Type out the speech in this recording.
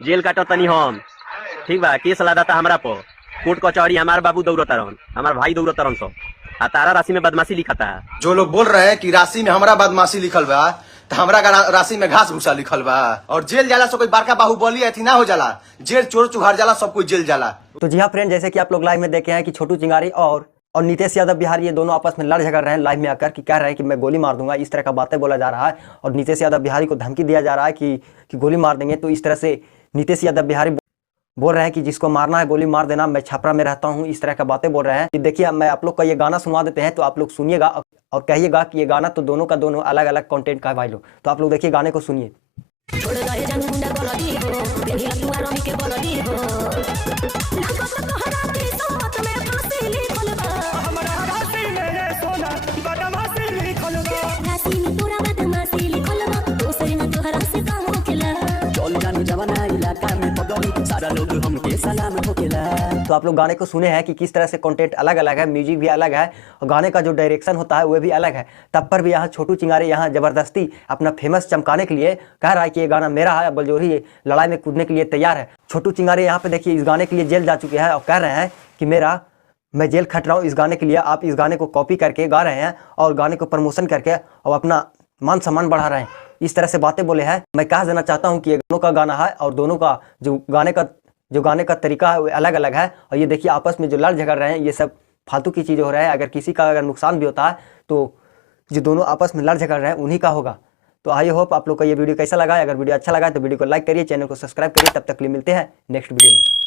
Jail काटो तनी हम। ठीक बा, केस लादा था हमरा पर। कोर्ट कचहरी हमार बाबू दौड़ता रहन, हमार भाई दौड़ता रहन सब। आ तारा राशि में बदमाशी लिखा था। जो लोग बोल रहे हैं कि राशि में हमारा बदमाशी लिखल बा, तो हमरा का राशि में घास भूसा लिखल बा। और जेल जाला से कोई बड़का बाहुबली अथी ना हो जाला, जेल चोर चुहार जाला, सब कोई जेल जाला। तो जी हाँ फ्रेंड, जैसे कि आप लोग लाइव में देखे हैं कि छोटू चिंगारी और नीतीश यादव बिहारी ये दोनों आपस में लड़ झगड़ रहे हैं लाइव में आकर, कि कह रहे हैं कि मैं गोली मार दूंगा, इस तरह का बातें बोला जा रहा है। और नीतीश यादव बिहारी को धमकी दिया जा रहा है कि गोली मार देंगे। तो इस तरह से नीतीश यादव बिहारी बोल रहे हैं कि जिसको मारना है गोली मार देना, मैं छपरा में रहता हूं, इस तरह का बातें बोल रहे हैं। कि देखिए, मैं आप लोग का ये गाना सुनवा देते हैं, तो आप लोग सुनिएगा और कहिएगा कि ये गाना तो दोनों का दोनों अलग अलग कंटेंट का है भाई लोग। तो आप लोग देखिए, गाने को सुनिए। तो आप लोग गाने को सुने हैं कि किस तरह से कंटेंट अलग अलग है, म्यूजिक भी अलग है और गाने का जो डायरेक्शन होता है वो भी अलग है। तब पर भी यहाँ छोटू चिंगारी यहाँ जबरदस्ती अपना फेमस चमकाने के लिए कह रहा है कि ये गाना मेरा है, बलजोरी लड़ाई में कूदने के लिए तैयार है। छोटू चिंगारी यहाँ पे देखिए इस गाने के लिए जेल जा चुके हैं और कह रहे हैं कि मैं जेल खट रहा हूँ इस गाने के लिए। आप इस गाने को कॉपी करके गा रहे हैं और गाने को प्रमोशन करके और अपना मान सम्मान बढ़ा रहे हैं, इस तरह से बातें बोले हैं। मैं कह देना चाहता हूं कि ये दोनों का गाना है और दोनों का जो गाने का तरीका है वो अलग अलग है। और ये देखिए आपस में जो लड़ झगड़ रहे हैं, ये सब फालतू की चीज़ें हो रहा है। अगर किसी का अगर नुकसान भी होता है तो जो दोनों आपस में लड़ झगड़ रहे हैं उन्हीं का होगा। तो आई होप आप लोग का ये वीडियो कैसा लगा। अगर वीडियो अच्छा लगा तो वीडियो को लाइक करिए, चैनल को सब्सक्राइब करिए। तब तक के लिए मिलते हैं नेक्स्ट वीडियो में।